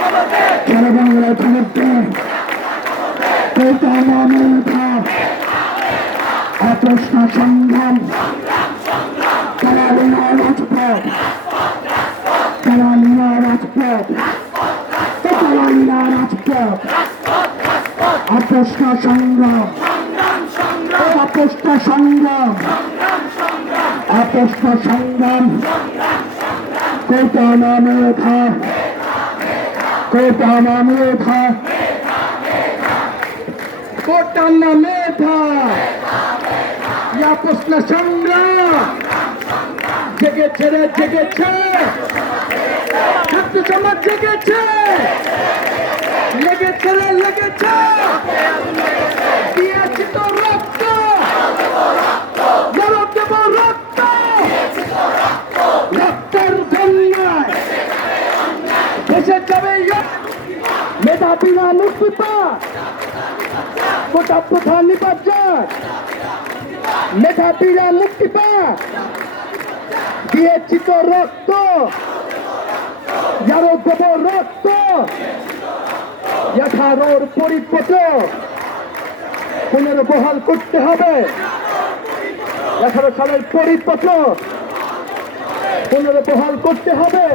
সারা বাংলায় খবর দে প্রশ্ন সংগ্রাম কালালিনা রাজপথ কালালিনা রাজপথ কালালিনা রাজপথ প্রশ্ন সংগ্রাম প্রশ্ন সংগ্রাম প্রশ্ন সংগ্রাম কোটা মেধা কোটা মেধা কোটা মেধা প্রশ্ন সংগ্রাম জেগেছে রে জেগেছে ছাত্র সমাজ জেগেছে লেগেছে রে লেগেছে দিয়েছি তো রক্ত দেব রক্ত রক্তের বন্যায় দেশে যাবে মেধাবীরা মুক্তি পা গোটা প্রধান নির্বাচন মেধাবীরা মুক্তি পা দিয়েছি তো রক্ত যারো দেব রক্ত 18 পরিপক্ব পুনর্বহাল করতে হবে 18 সালের পরিপক্ব পুনর্বহাল করতে হবে